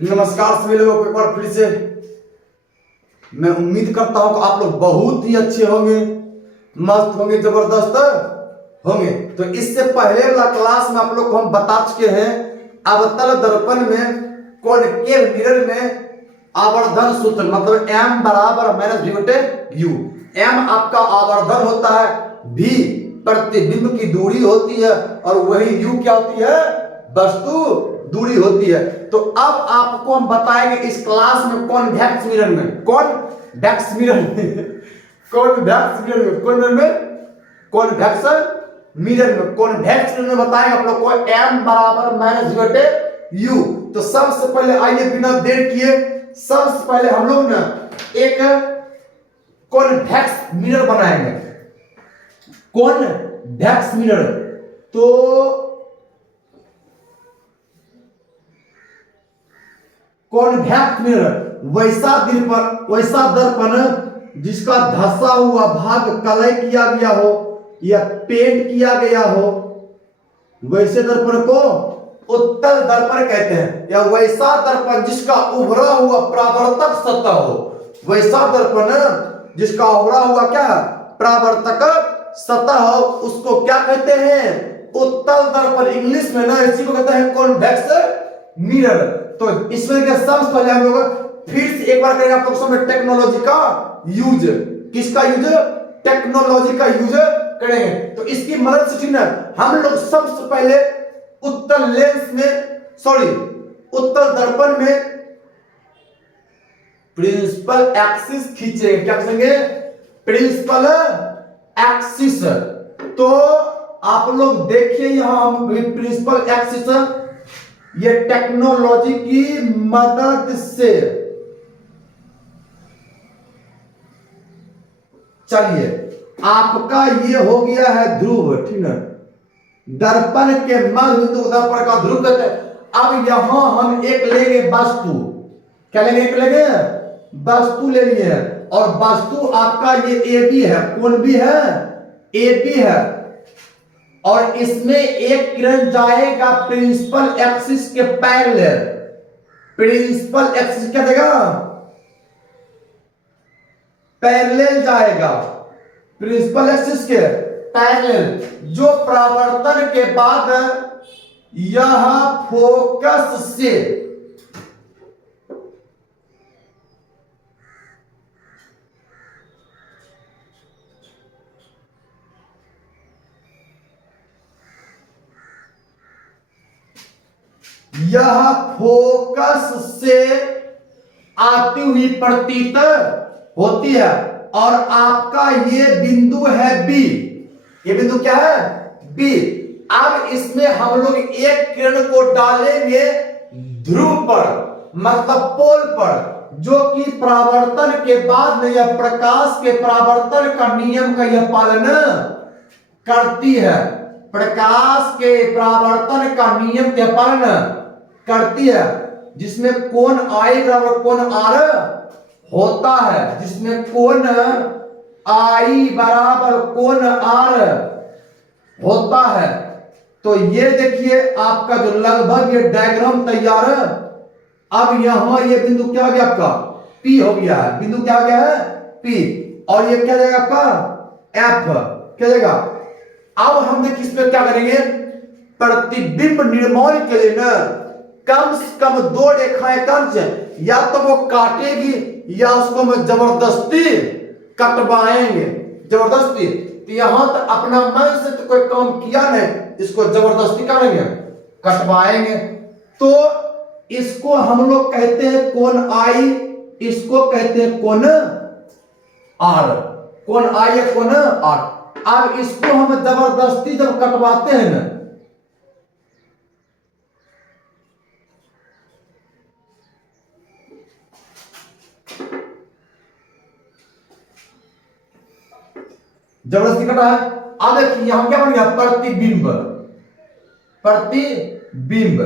नमस्कार सभी लोगों को एक बार फिर से। मैं उम्मीद करता हूं कि आप लोग बहुत ही अच्छे होंगे, मस्त होंगे, जबरदस्त होंगे। तो इससे पहले वाला क्लास में आप लोग को हम बता चुके हैं अवतल दर्पण में कॉनकेव मिरर में आवर्धन सूत्र मतलब m बराबर माइनस v बटे u। m आपका आवर्धन होता है, v प्रतिबिंब की दूरी होती है और वही u क्या होती है, वस्तु दूरी होती है। तो अब आपको हम बताएंगे इस क्लास में कॉन्वेक्स मिरर में कॉन्वेक्स मिरर में कॉन्वेक्स मिरर में बताएंगे आप लोग को m बराबर माइनस v बटे u। तो सबसे पहले आइए बिना देर किए सबसे पहले हम लोग ना एक कॉन्वेक्स मिरर बनाएंगे। कॉन्वेक्स मिरर तो कॉन्वेक्स मिरर वैसा दर्पण जिसका धंसा हुआ भाग कलय किया गया हो या पेंट किया गया हो, वैसे दर्पण को उत्तल दर्पण कहते हैं। या वैसा दर्पण जिसका उभरा हुआ परावर्तक सतह हो, वैसा दर्पण जिसका उभरा हुआ क्या परावर्तक सतह हो, उसको क्या कहते हैं, उत्तल दर्पण। इंग्लिश में ना इसी को कहते हैं कॉन्वेक्स मिरर। तो इसमें क्या सबसे पहले हम लोग फिर से एक बार करेंगे आप लोग में टेक्नोलॉजी का यूज। किसका यूज, टेक्नोलॉजी का यूज करेंगे। तो इसकी मदद से हम लोग सबसे पहले उत्तल दर्पण में प्रिंसिपल एक्सिस खींचेंगे। क्या खींचेंगे, प्रिंसिपल एक्सिस। तो आप लोग देखिए यहां हम प्रिंसिपल एक्सिस ये टेक्नोलॉजी की मदद से, चलिए आपका ये हो गया है ध्रुव, ठीक है, दर्पण के मध्य बिंदु दर्पण का ध्रुव कहते हैं। अब यहां हम एक लेंगे वस्तु, क्या लेंगे, एक लेंगे वस्तु ले लिए, और वस्तु आपका ये ए बी है, कौन भी है, ए बी है, और इसमें एक किरण जाएगा प्रिंसिपल एक्सिस के पैरेलल। प्रिंसिपल एक्सिस क्या देगा, पैरेलल जाएगा, प्रिंसिपल एक्सिस के पैरेलल, जो परावर्तन के बाद यह फोकस से आती हुई प्रतीत होती है। और आपका ये बिंदु है बी, ये बिंदु क्या है, बी। अब इसमें हम लोग एक किरण को डालेंगे ध्रुव पर मतलब पोल पर, जो कि परावर्तन के बाद में यह प्रकाश के परावर्तन का नियम का यह पालन करती है। प्रकाश के परावर्तन का नियम के पालन करती है, जिसमें कोण आई बराबर कोण आर होता है, जिसमें कोण आई बराबर कोण आर होता है। तो ये देखिए आपका जो लगभग ये डायग्राम तैयार है। अब यहां ये बिंदु क्या हो गया, आपका पी हो गया है, बिंदु क्या हो गया है, पी, और ये क्या जाएगा आपका एफ, क्या जाएगा। अब हम देखिए इसमें क्या करेंगे, प्रतिबिंब निर्माण के लिए ना कम से कम दो रेखाएं कम से, या तो वो काटेगी या उसको हम जबरदस्ती कटवाएंगे, जबरदस्ती। तो यहां तो अपना मन से तो कोई काम किया नहीं, इसको जबरदस्ती करेंगे, कटवाएंगे। तो इसको हम लोग कहते हैं कोण आई, इसको कहते हैं कोण आर, कोण आई या कोण आर। अब इसको हम जबरदस्ती जब कटवाते हैं ना, जबरदस्ती कटा है। अब देखिए यहां क्या बन गया, प्रतिबिंब, प्रतिबिंब।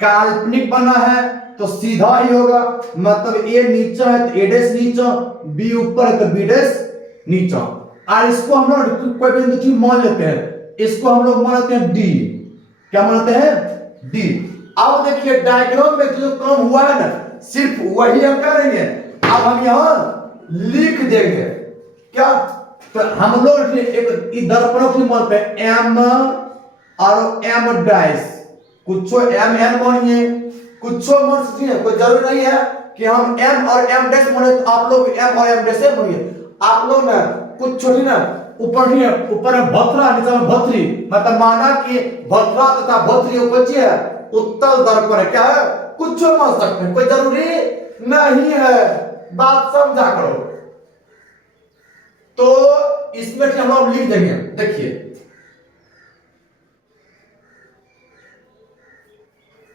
काल्पनिक बना है तो सीधा ही होगा, मतलब ए नीचा है तो ए डैश नीचा, बी ऊपर है तो बी डैश नीचा। और इसको हम लोग कोई बिंदु मान लेते हैं, इसको हम लोग मानते हैं डी। क्या मानते हैं? डी। अब देखिए डायग्राम में जो काम हुआ है ना, सिर्फ वही हम करेंगे। अब हम यहां लिख देंगे क्या, तो हम लोग एक दर्पण की मानते हैं एम और एम डैश, कुछ एम एन मानिए, कुछ मान सकते, कोई जरूरी नहीं है कि हम एम और एम डैश माने तो आप लोग एम और एम डैश मानिए। आप लोग ना कुछ छोटी ना ऊपर में भथरा, नीचे में भथरी, मतलब माना कि भथरा तथा भथरी ऊपर है, उत्तल दर्पण है। क्या है? कुछ मान सकते हैं, कोई जरूरी नहीं है। बात समझा करो। तो इसमें हम लोग लिख देंगे, देखिए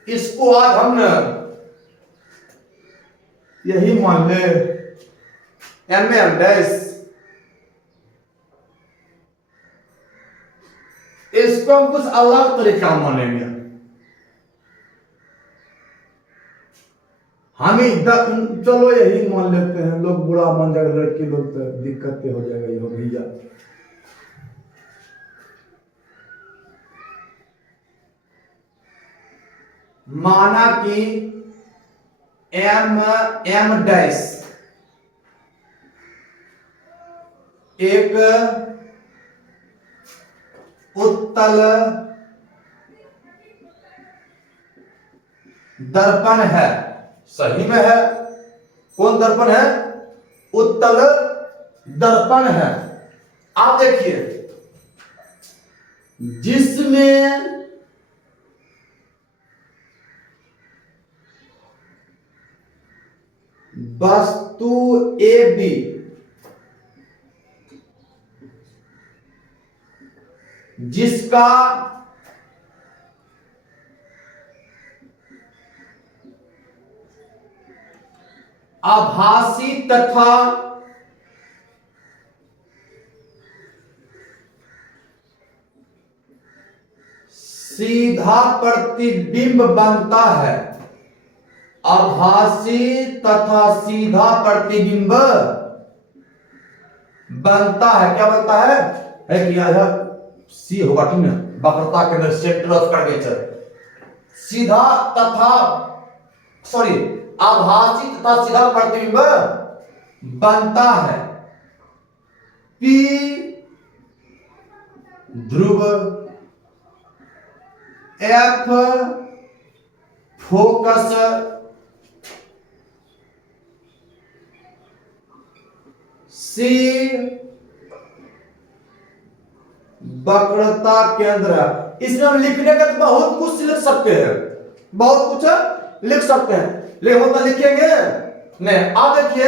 इसको आज हम यही मान ले एम एम डैश, इसको हम कुछ अलग तरीका मानेंगे। हम चलो यही मान लेते हैं, लोग बुरा मान जाएगा, लड़की लोग तो दिक्कतें हो जाएगा, ये हो भैया। माना कि एम एम डैश एक उत्तल दर्पण है। सही में है, कौन दर्पण है? उत्तल दर्पण है। आप देखिए जिसमें वस्तु ए बी जिसका आभासी तथा सीधा प्रतिबिंब बनता है। आभासी तथा सीधा प्रतिबिंब बनता है। क्या बनता है कि सी होगा, ठीक ना, वक्रता के अंदर सेंटर ऑफ कर्वेचर। सीधा तथा सॉरी आभासी तथा सीधा प्रतिबिंब बनता है। पी ध्रुव, एफ फोकस, सी वक्रता केंद्र। इसमें हम लिखने का तो बहुत कुछ लिख सकते हैं, बहुत कुछ लिख सकते हैं, लेकिन होता लिखेंगे नहीं। आप देखिए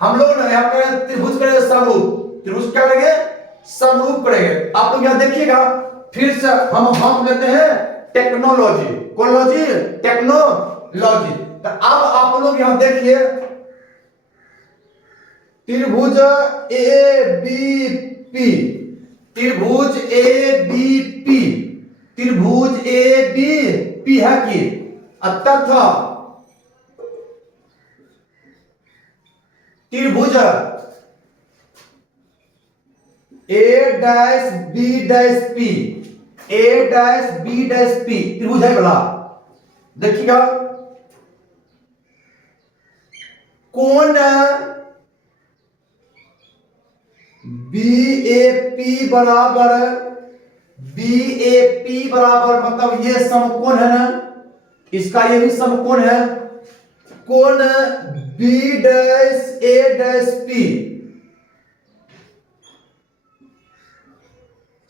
हम लोग ना यहाँ पे त्रिभुज करेंगे समरूप, त्रिभुज क्या करेंगे? समरूप करेंगे। आप लोग यहाँ देखिएगा, फिर से हम लेते हैं टेक्नोलॉजी, कोलॉजी, टेक्नोलॉजी। तो अब आप लोग यहाँ देखिए त्रिभुज ए बी पी, त्रिभुज ए बी पी, त्रिभुज ए बी पी है कि तथा त्रिभुज ए dash B dash P, A dash B dash P त्रिभुज है बोला। देखिएगा कोण BAP बराबर, BAP बराबर मतलब ये समकोण है ना, इसका ये भी समकोण है। कोण B dash A dash P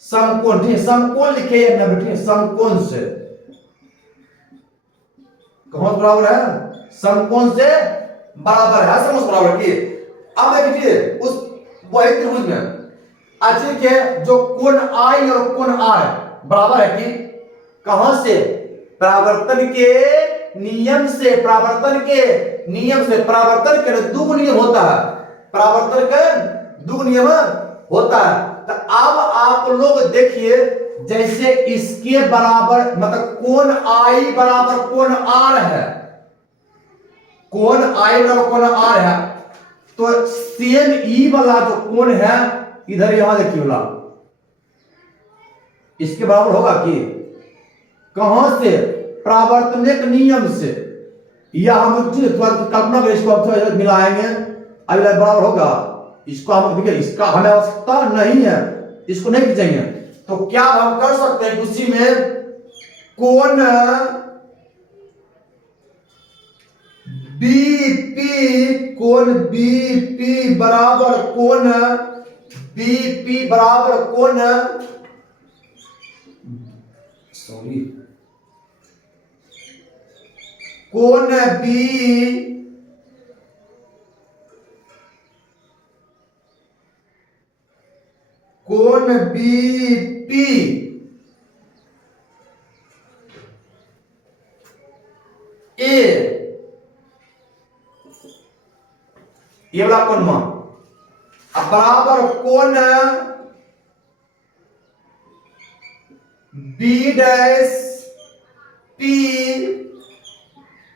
समकोण, ठीक है, समकोण लिखे ना बेटे, समकोण से कौन बराबर है? समकोण से बराबर है, समकोण बराबर की। अब देखिए उस वही त्रिभुज में अच्छे के जो कोण I और कोण R बराबर है कि कहां से? परावर्तन के नियम से, परावर्तन के नियम से। परावर्तन के दो नियम होता है, परावर्तन के दो नियम होता है। तो अब आप लोग देखिए जैसे इसके बराबर मतलब कोण I बराबर कोण R है, कोण I बराबर कोण R है, तो सेम ई वाला जो कोण है इधर यहां देखिए वाला इसके बराबर होगा कि कहां से? प्रावर्तनिक नियम से। या हम कल्पना करें, इसको हम मिलाएंगे, अगला बराबर होगा। इसको हम देखिए, इसका हमें आवश्यकता नहीं है, इसको नहीं खींचेंगे। तो क्या हम कर सकते हैं उसी में कोण बीपी, कोण बीपी बराबर कोण बीपी बराबर कोण, सॉरी, कोण बी कोण बीपी ए, ये वाला कोण बराबर कोण B dash P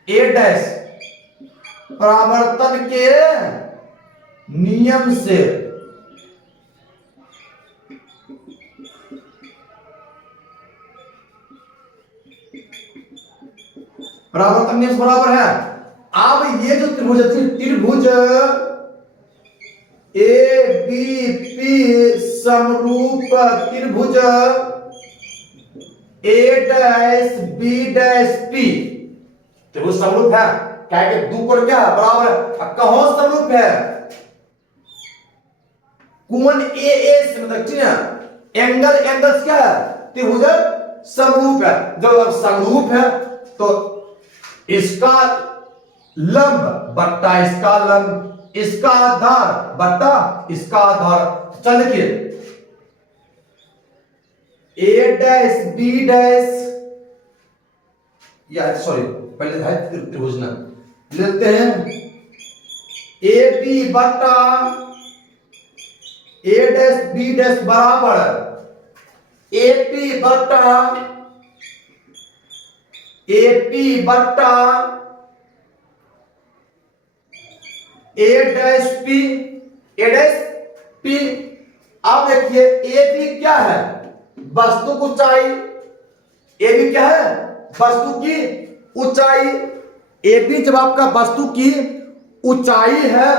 A dash परावर्तन के नियम से। परावर्तन नियम से बराबर है। अब ये जो त्रिभुज त्रिभुज ए बी पी समरूप त्रिभुज ए डैश बी डैश पी त्रिभुज समरूप है। क्या है कि दो कोण क्या है? बराबर है। कहां समरूप है? कोण ए ए से, मतलब ठीक है, एंगल एंगल्स क्या है? त्रिभुज समरूप है। जब समरूप है तो इसका लंब बट्टा इसका लंब, इसका आधार बट्टा इसका आधार। चल देखिए, ए डैश बी डैश, या सॉरी पहले है त्रिभुज ना लेते हैं, ए बी बट्टा ए डैश बी डैश बराबर ए पी बट्टा A dash P A dash P. अब देखिए ए बी क्या है? वस्तु की ऊंचाई। ए बी क्या है? वस्तु की ऊंचाई। ए बी जब आपका वस्तु की ऊंचाई है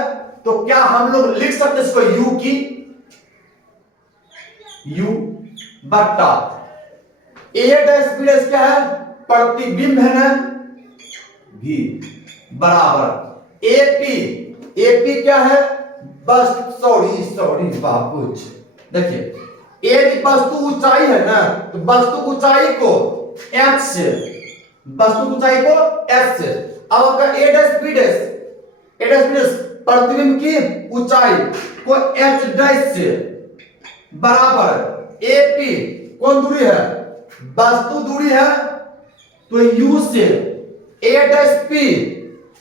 तो क्या हम लोग लिख सकते इसको यू की, यू बट्टा ए डैश बी डैश क्या है? प्रतिबिंब है ना, भी बराबर एपी क्या है? बस सॉरी बाबू, देखिए ए की वस्तु ऊंचाई है ना, तो वस्तु ऊंचाई को h से, वस्तु ऊंचाई को h से। अब आपका ए डैश बी डैश प्रतिबिंब की ऊंचाई को h डैश से बराबर एपी कौन दूरी है? वस्तु दूरी है, तो u से ए डैश पी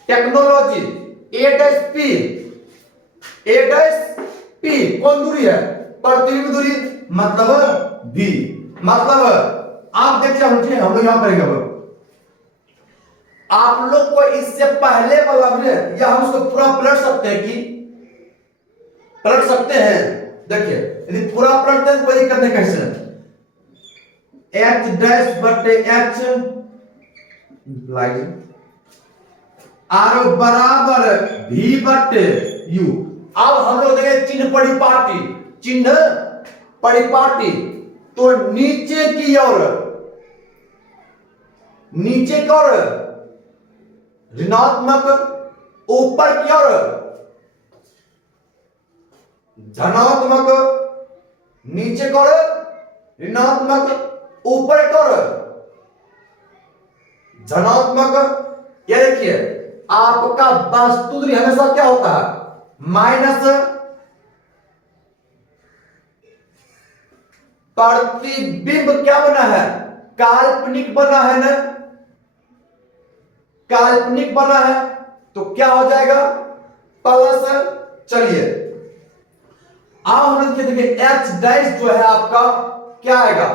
टेक्नोलॉजी ए डैश पी कौन दूरी है? प्रतिबिंब दूरी, मतलब v। मतलब आप देखिए हम लोग यहां करेंगे। अब आप लोग को इससे पहले वाला या हम उसको पूरा पलट सकते हैं कि पलट सकते हैं। देखिए यदि पूरा पलटते हैं तो कोई दिक्कत नहीं। कैसे? h डैश बटे h आर बराबर v बटे u। अब हम लोग देखें चिन्ह परिपाटी, तो नीचे की ओर ऋणात्मक, ऊपर की ओर धनात्मक, नीचे की ओर ऋणात्मक, ऊपर की ओर धनात्मक। ये देखिए आपका वस्तु दूरी हमेशा क्या होता है? माइनस प्रतिबिंब क्या बना है? काल्पनिक बना है ना, काल्पनिक बना है, तो क्या हो जाएगा? प्लस। चलिए अब हम देखिए एच डैश जो है आपका क्या आएगा?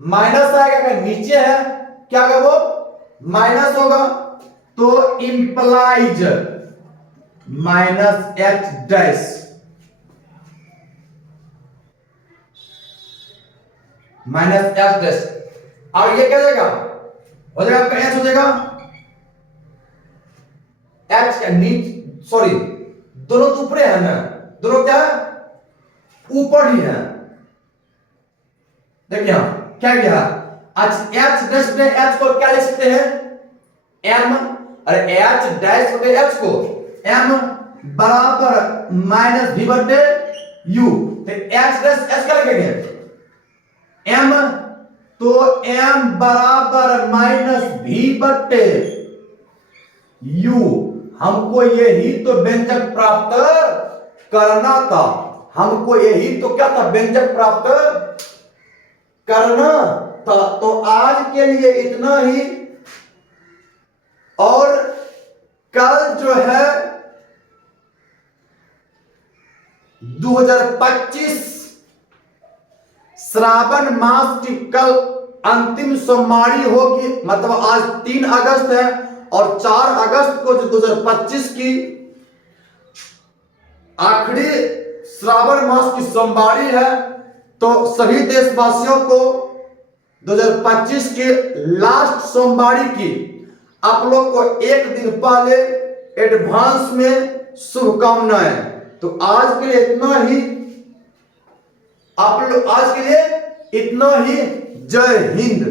माइनस आएगा। नीचे है क्या आएगा? वो माइनस होगा, तो implies minus H dash. Minus H dash. और ये क्या हो जाएगा आपका एच हो जाएगा एच का नीचे, सॉरी दोनों तो ऊपर है ना, दोनों क्या है ऊपर ही है। देखिए क्या किया, आज एच डैश में एच को क्या लिख सकते हैं एम, अरे एच डैश बटे एच को एम बराबर माइनस वी बटे यू। तो एच डैश एच क्या लिखेंगे एम, तो एम बराबर माइनस वी बटे यू। हमको यही तो व्यंजक प्राप्त करना था, हमको यही तो क्या था व्यंजक प्राप्त करना था। तो आज के लिए इतना ही, और कल जो है 2025 श्रावण मास की कल अंतिम सोमवारी होगी, मतलब आज 3 अगस्त है और 4 अगस्त को जो 2025 की आखिरी श्रावण मास की सोमवारी है। तो सभी देशवासियों को 2025 की लास्ट सोमवारी की आप लोग को एक दिन पहले एडवांस में शुभकामनाएं। तो आज के लिए इतना ही, आप लोग आज के लिए इतना ही। जय हिंद।